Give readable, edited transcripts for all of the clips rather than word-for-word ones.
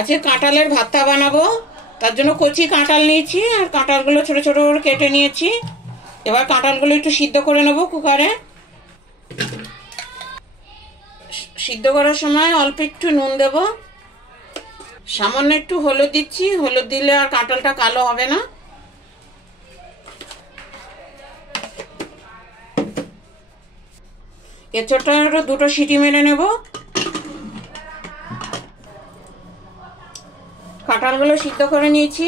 আজকে কাঁঠালের ভর্তা বানাবো। তার জন্য কচি কাঁঠাল নিয়েছি আর কাঁঠালগুলো ছোট ছোট করে কেটে নিয়েছি। এবার কাঁঠালগুলো একটু সিদ্ধ করে নেব কুকারে। সিদ্ধ করার সময় অল্প একটু নুন দেব, সামান্য একটু হলুদ দিচ্ছি। হলুদ দিলে আর কাঁঠালটা কালো হবে না। এঁচোড়টারও দুটো সিটি মেরে নেব। কাঁঠালগুলো সিদ্ধ করে নিয়েছি,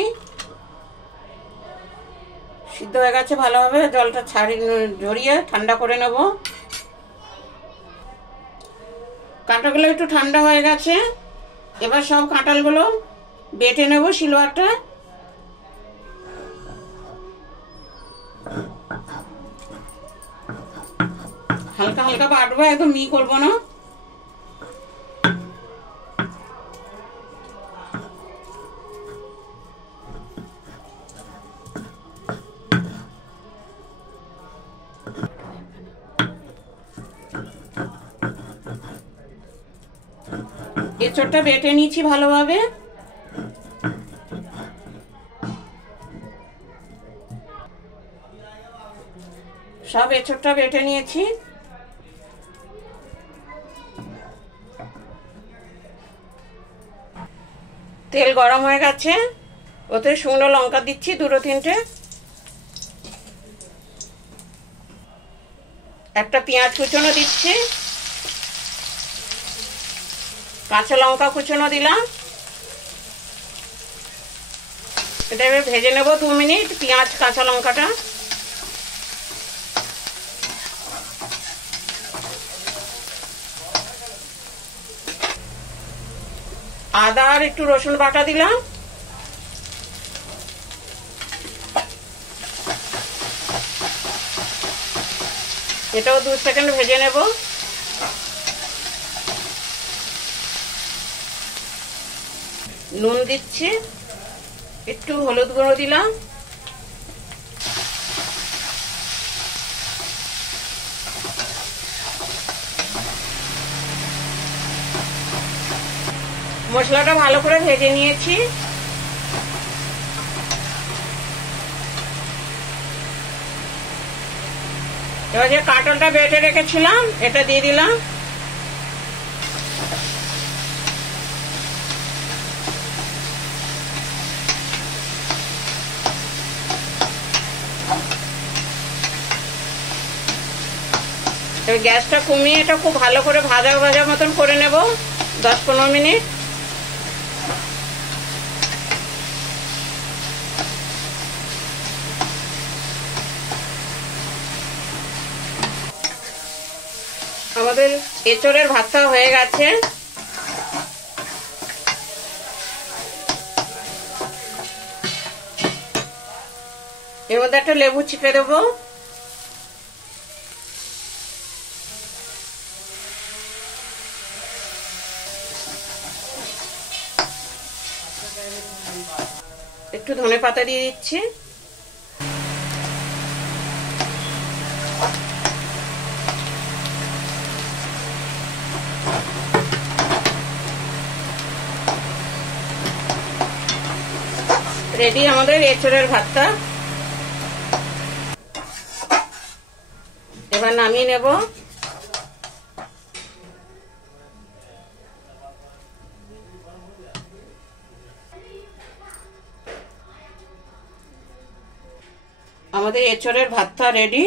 সিদ্ধ হয়ে গেছে ভালোভাবে। জলটা ঝরিয়ে ঠান্ডা করে নেব। কাঁঠালগুলো একটু ঠান্ডা হয়ে গেছে। এবার সব কাঁঠালগুলো বেটে নেব শিলনোড়াটা। হালকা হালকা বাটবো, একদম মিহি করবো না। এঁচোড়টা বেটে নিয়েছি ভালোভাবে। সব এঁচোড়টা বেটে নিয়েছি। তেল গরম হয়ে গেছে, ওতে শুকনো লঙ্কা দিচ্ছি দুটো তিনটে, একটা পেঁয়াজ কুচনো দিচ্ছি, কাঁচা লঙ্কা কুচনো দিলাম। এটা এবার ভেজে নেব 2 মিনিট, পেঁয়াজ কাঁচা লঙ্কাটা। আদা আর একটু রসুন বাটা দিলাম। এটাও 2 সেকেন্ড ভেজে নেব। নুন দিচ্ছি, একটু হলুদ গুঁড়ো দিলাম, মশলাটা ভালো করে ভেজে নিয়েছি। এবার যে কাঁঠালটা বেটে রেখেছিলাম এটা দিয়ে দিলাম। এবার গ্যাসটা কমিয়ে এটা খুব ভালো করে ভাজা ভাজা মতন করে নেব 10-15 মিনিট। আমাদের এঁচোড়ের ভর্তা হয়ে গেছে। এর মধ্যে একটা লেবু চিপে দেবো। একটু ধনে পাতা দিয়ে দিচ্ছি। রেডি আমাদের এঁচোড়ের ভর্তা। এবার নামিয়ে নেব। আমাদের এঁচোড়ের ভর্তা রেডি।